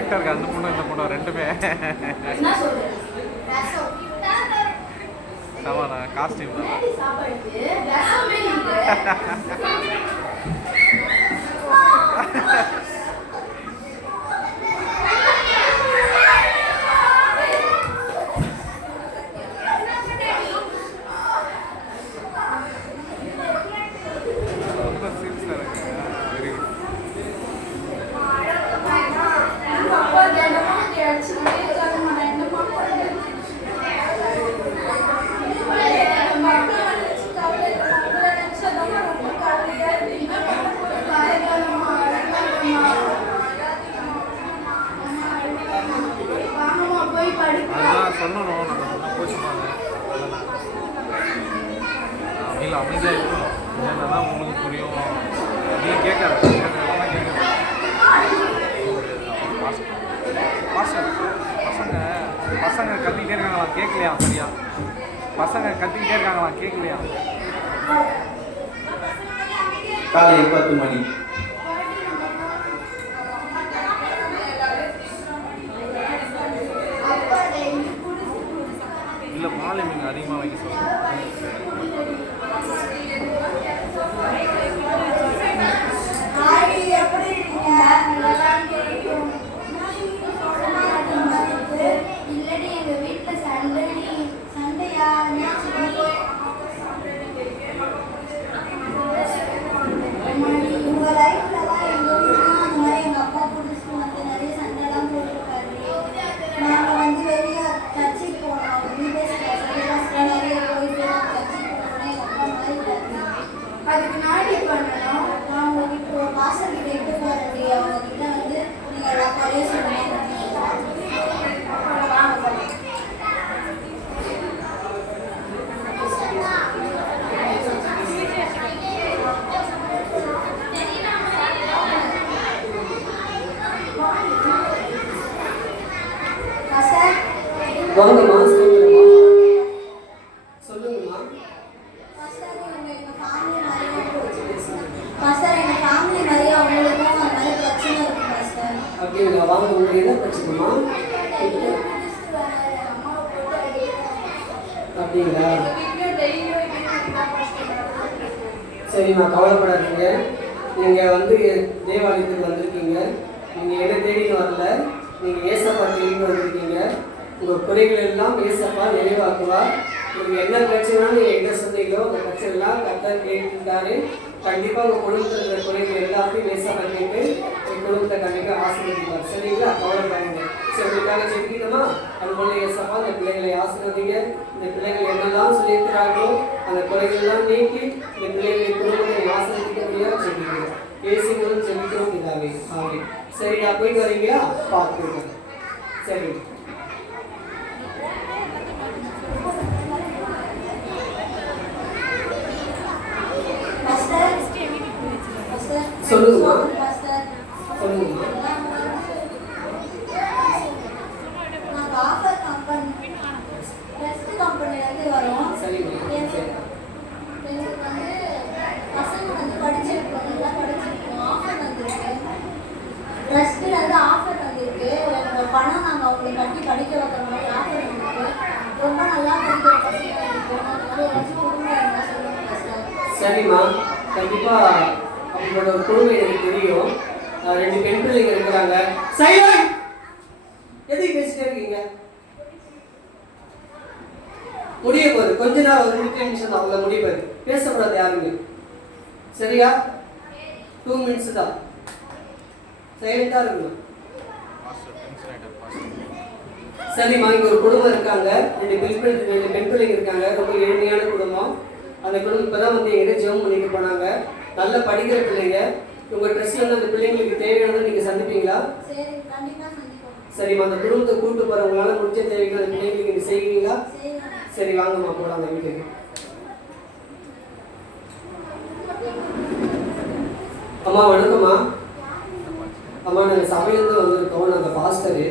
பர்ஃபெக்ட்டா இருக்கு அந்த பொண்ணு இந்த பொண்ணு ரெண்டுமே. சவானா காஸ்டியூம் தான். சொல்லணும் நம்ம சொன்னால் போச்சுப்பாங்க. அமைதியாக இருக்கணும். என்னன்னா உங்களுக்கு புரியும். நீங்கள் கேட்காது பசங்க கத்திக்கிட்டே இருக்காங்களாம் கேட்கலையா? சரியா பசங்க கத்திக்கிட்டே இருக்காங்களாம் கேட்கலையா? காலை 10 மணி. இல்லை மாலை மீன் அதிகமாக வைக்க சொல்லுங்கள். வாங்கம்மா சொல்லுங்கம்மா. அப்படிங்களா? வாங்க, உங்களுக்கு என்ன பிரச்சனைமா? அப்படிங்களா? சரிம்மா, கவலைப்படாதீங்க. நீங்கள் வந்து தேவாலயத்துக்கு வந்திருக்கீங்க. நீங்கள் என்ன தேடின்னு வரல, நீங்கள் ஏசப்பா தேடின்னு வந்திருக்கீங்க. உங்கள் குறைகள் எல்லாம் ஏசப்பா நிறைவாக்குவார். உங்களுக்கு என்ன பிரச்சனைனாலும் நீங்கள் என்ன சொன்னீங்களோ அந்த பிரச்சனைலாம் கரெக்டாக கேட்டுட்டாரு. கண்டிப்பாக உங்கள் குடும்பத்தில் இருக்கிற குறைகள் எல்லாத்தையும் ஏசப்பா கேட்டு என் குடும்பத்தை கண்டிப்பாக ஆசீர்வதிப்பார். சரிங்களா? கவலைப்படாதீங்க. சரி, உங்களுக்காக செஞ்சுக்கணுமா? அதுபோல ஏசப்பா இந்த பிள்ளைகளை ஆசீர்வதிங்க. இந்த பிள்ளைகள் என்னெல்லாம் சொல்லியிருக்கிறார்களோ அந்த குறைகள்லாம் நீக்கி இந்த பிள்ளைகளை குடும்பத்தை ஆசீர்வதிக்க முடியாது செஞ்சுக்கிறோம். ஏசிங்களும் செஞ்சுக்கிறோம் இதாவே. ஆமே. சரி, நான் போயிட்டு வரீங்களா? பார்த்துருக்கேன். சரி. சொல்லுங்கம்மா. சொல்லுங்கம்மா. பணம் நாங்கள் அவங்களை கட்டி படிக்க வைக்கிற மாதிரி ஆஃபர் வந்துருக்கு. ரொம்ப நல்லா படிக்கிற பசங்க சொல்லுங்க. சரிம்மா, கண்டிப்பாக அவங்களோட ஒரு குழுவை எனக்கு தெரியும். 2 பெண் பிள்ளைங்க இருக்கிறாங்க. சைலண்ட்! எதுக்கு பேசிட்டே இருக்கீங்க? முடிய போகுது. கொஞ்ச நேரம் ஒரு 2 நிமிஷம் தான், அவங்கள முடிய போகுது. பேசக்கூடாது யாருங்க. சரியா? 2 மினிட்ஸ் தான். சைலண்டாக இருக்கணும். சரிம்மா, இங்கே ஒரு குடும்பம் இருக்காங்க. 2 பெண் பிள்ளைங்க இருக்காங்க. ரொம்ப எளிமையான குடும்பம். அந்த குடும்பம் இப்போ தான் வந்து எங்கிட்ட ஜெபம் பண்ணிட்டு போனாங்க. நல்லா படிக்கிற பிள்ளைங்க. உங்கள் ட்ரெஸ்ஸில் வந்து அந்த பிள்ளைங்களுக்கு தேவையானதை நீங்கள் சந்திப்பீங்களா? சரிம்மா, அந்த குடும்பத்தை கூப்பிட்டு போகிறவங்களால முடிஞ்ச தேவைகள் அந்த பிள்ளைங்களுக்கு நீங்கள் செய்வீங்களா? சரி, வாங்கம்மா போகலாம் அந்த வீட்டுக்கு. அம்மா வணக்கம்மா. அம்மா, நாங்கள் சபையிலேருந்து வந்திருக்கோம். நாங்கள் பாஸ்டரு,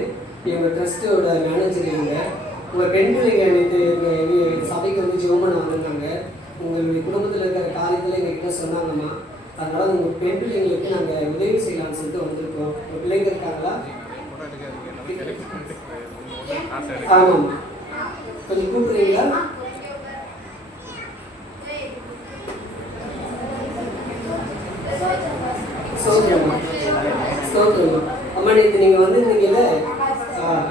எங்கள் ட்ரஸ்ட்டோட மேனேஜர். இவங்க உங்கள் பெண் பிள்ளைங்க எங்கள் சபைக்கு வந்து ஜெபம் பண்ண வந்திருக்காங்க. உங்களுடைய குடும்பத்தில் இருக்கிற காரியத்தில் எங்ககிட்ட சொன்னாங்கம்மா. அதனால் உங்கள் பெண் பிள்ளைங்களுக்கு நாங்கள் உதவி செய்யலாம்னு சொல்லிட்டு வந்திருக்கோம். உங்கள் பிள்ளைங்க இருக்காங்களா? ஆசை இருக்கு. ஆமாம், கொஞ்சம் கூப்பிடுறீங்களா? சோத்திரமா சோத்திரமா. அம்மா நேற்று நீங்கள் வந்திருந்தீங்கல்ல,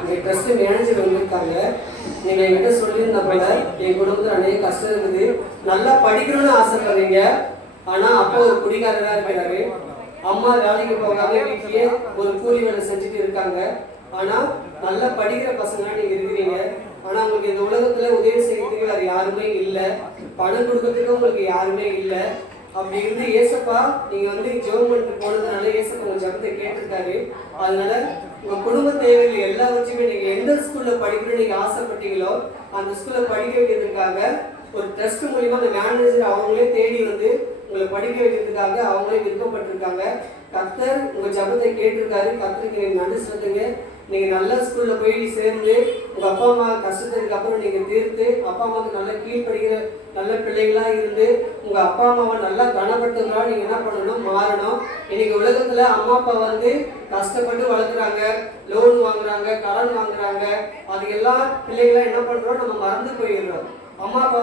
எங்கள் ட்ரஸ்ட் மேனேஜர் வந்திருக்காங்க. நீங்கள் என்கிட்ட சொல்லியிருந்தா போல என் குடும்பத்தில் அநேக கஷ்டம் இருக்குது, நல்லா படிக்கணும்னு ஆசைப்படுறீங்க, ஆனால் அப்போ ஒரு குடிகாரராக இருக்கிறாரு. அம்மா வேலைக்கு போகாம வீட்டிலேயே ஒரு கூலி வேலை செஞ்சுட்டு இருக்காங்க. ஆனால் நல்லா படிக்கிற பசங்களா நீங்கள் இருக்கிறீங்க. ஆனால் உங்களுக்கு இந்த உலகத்தில் உதவி செய்யறதுக்கு வேறு யாருமே இல்லை, பணம் கொடுக்கறதுக்கு உங்களுக்கு யாருமே இல்லை. அப்படி இருந்து ஏசப்பா நீங்கள் வந்து ஜெபம் பண்ணிட்டு போனதுனால ஏசப்பா உங்கள் ஜபத்தை கேட்டிருக்காரு. அதனால உங்கள் குடும்ப தேவைகள் எல்லாவற்றையுமே நீங்கள் எந்த ஸ்கூலில் படிக்கணும்னு நீங்கள் ஆசைப்பட்டீங்களோ அந்த ஸ்கூலில் படிக்க வைக்கிறதுக்காக ஒரு டெஸ்ட் மூலிமா அந்த மேனேஜர் அவங்களே தேடி வந்து உங்களை படிக்க வைக்கிறதுக்காக அவங்களே விருப்பப்பட்டிருக்காங்க. கர்த்தர் உங்கள் ஜபத்தை கேட்டிருக்காரு. கர்த்தருக்கு நீங்கள் நன்றி சொல்லுங்க. நீங்கள் நல்ல ஸ்கூலில் போய் சேர்ந்து உங்கள் அப்பா அம்மா கஷ்டத்துக்கு அப்புறம் நீங்கள் தீர்த்து அப்பா அம்மாவுக்கு நல்லா கீழ்படுகிற நல்ல பிள்ளைகளாக இருந்து உங்கள் அப்பா அம்மாவை நல்லா கனப்படுத்துங்களா நீங்கள் என்ன பண்ணணும், மாறணும். இன்னைக்கு உலகத்தில் அம்மா அப்பா வந்து கஷ்டப்பட்டு வளர்க்குறாங்க, லோன் வாங்குறாங்க, கடன் வாங்குறாங்க. அது எல்லா பிள்ளைகளாம் என்ன பண்ணுறோம், நம்ம மறந்து போயிடுறோம். அம்மா அப்பா